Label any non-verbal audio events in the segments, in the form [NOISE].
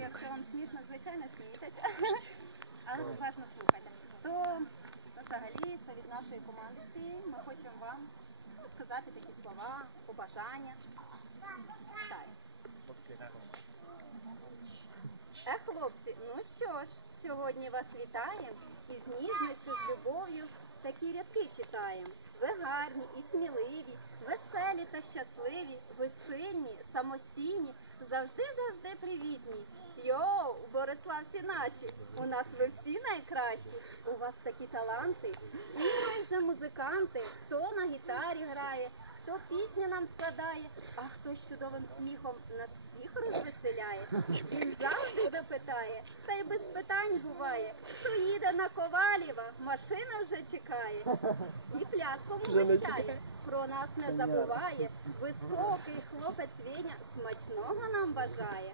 якщо вам смішно, звичайно, смійтеся. [LAUGHS] Але уважно слухайте. То взагалі це від нашої команди всієї. Ми хочемо вам ну, сказати такі слова, побажання. Читаю. Е, хлопці, ну що ж, сьогодні вас вітаємо і з ніжністю, з любов'ю такі рядки читаємо. Ви гарні і сміливі, веселі та щасливі, ви сильні, самостійні, завжди-завжди привітні. Йоу, Бориславці наші, у нас ви всі найкращі. У вас такі таланти, всі майже музиканти, хто на гітарі грає, хто пісню нам складає, а хто з чудовим сміхом нас всіх розвеселяє. Він завжди запитає, та й без питань буває, хто їде на Ковалєва, машина вже чекає. І пляском угощає, про нас не забуває. Високий хлопець Веня смачного нам бажає.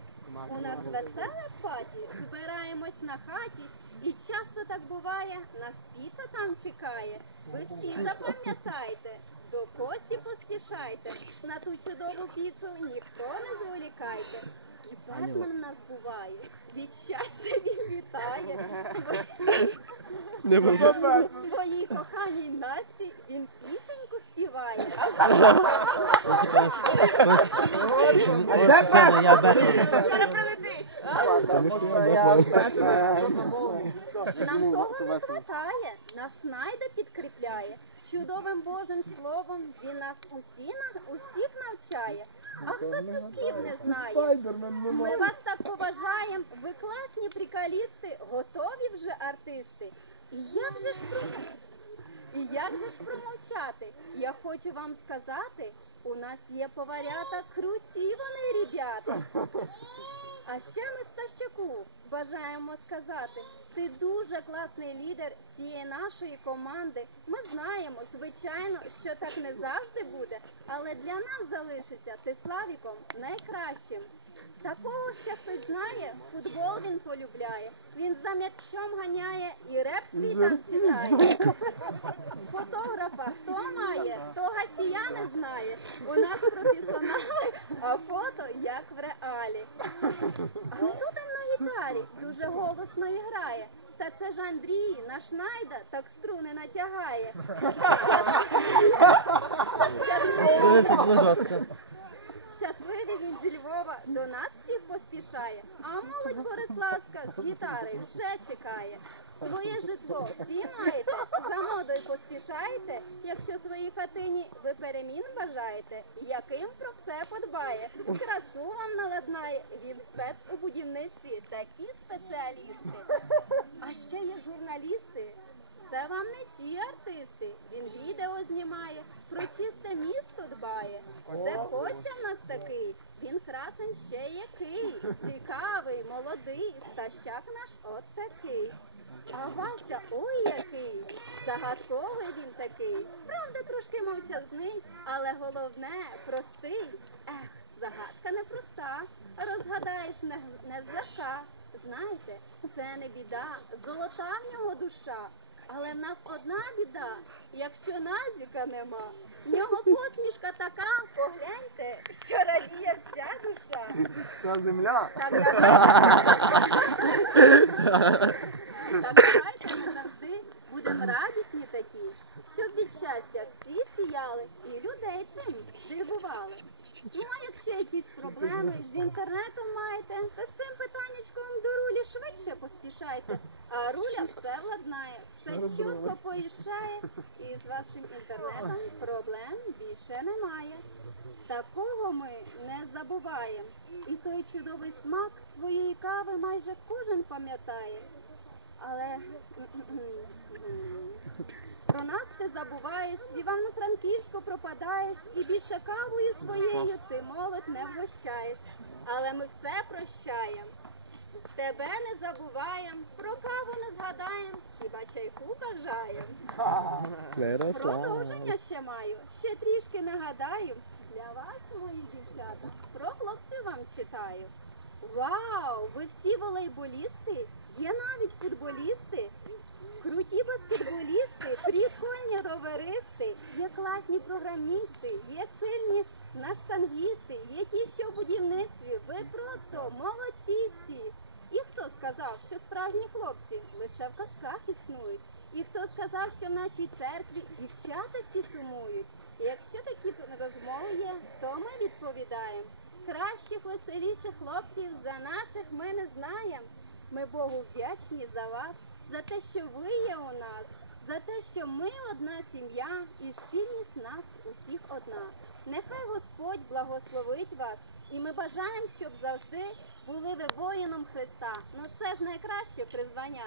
У нас веселе паті, збираємось на хаті. І часто так буває, нас піца там чекає. Ви всі запам'ятайте, до кості поспішайте, на ту чудову піцу ніхто не зволікайте. І Бетмен в нас буває, від щастя він вітає. Свої- Своїй коханій Насті він пісеньку співає. Бетмен. Нам того не хватає, нас найде підкріпляє. Чудовим Божим словом він нас усі усіх навчає. А хто цуків не знає? Ми вас так поважаємо. Ви класні приколісти, готові вже артисти. І як же ж і як же ж промовчати? Я хочу вам сказати, у нас є поварята, круті вони, ребята. А ще ми Стащаку бажаємо сказати, ти дуже класний лідер всієї нашої команди. Ми знаємо, звичайно, що так не завжди буде, але для нас залишиться ти Славіком найкращим. Такого ще хтось знає, футбол він полюбляє. Він за м'ячом ганяє і реп свій там читає. Фотографа хто має, то гасія не знає. У нас професіонали, а фото як в реалі. А хто там на гітарі дуже голосно і грає? Та це ж Андрій, наш найда, так струни натягає. Щасливий він зі Львова до нас всіх поспішає, а молодь Бориславська з гітари вже чекає. Своє житло всі маєте, за модою поспішаєте, якщо своїй хатині ви перемін бажаєте, яким про все подбає. Красу вам наладнає, він спец у будівництві, такі спеціалісти. А ще є журналісти. Це вам не ті артисти. Він відео знімає, про чисте місто дбає. Це Костя в нас такий. Він красень ще який. Цікавий, молодий, стащак наш от такий. А Вася, ой який, загадковий він такий. Правда, трошки мовчазний, але головне простий. Ех, загадка непроста. Розгадаєш не, не злегка. Знаєте, це не біда, золота в нього душа. Але в нас одна біда, якщо назіка нема. В нього посмішка така, погляньте, що радіє вся душа. Вся земля. Так давайте, [LAUGHS] так давайте ми завжди будемо радісні такі, щоб від щастя всі сіяли і людей цим дивували. Ну а якщо якісь проблеми з інтернетом маєте, то з цим питаннячком до рулі швидше поспішайте. А руля все владнає, все чітко порішає, і з вашим інтернетом проблем більше немає. Такого ми не забуваємо. І той чудовий смак твоєї кави майже кожен пам'ятає. Але про нас ти забуваєш, в Івано-Франківську пропадаєш, і більше кавою своєю ти молодь не вгощаєш. Але ми все прощаємо. Тебе не забуваємо, про каву не згадаємо, хіба чайку бажаємо. Продовження ще маю, ще трішки нагадаю. Для вас, мої дівчата, про хлопців вам читаю. Вау! Ви всі волейболісти? Є навіть футболісти. Круті баскетболісти, прикольні роверисти, є класні програмісти, є сильні на штангісти, є ті, що в будівництві. Ви просто молодці всі. І хто сказав, що справжні хлопці лише в казках існують? І хто сказав, що в нашій церкві дівчата всі сумують? І якщо такі розмови є, то ми відповідаємо. Кращих, веселіших хлопців за наших ми не знаємо. Ми Богу вдячні за вас, за те, що ви є у нас, за те, що ми одна сім'я і спільність нас усіх одна. Нехай Господь благословить вас, і ми бажаємо, щоб завжди були ви воїном Христа. Ну це ж найкраще призвання.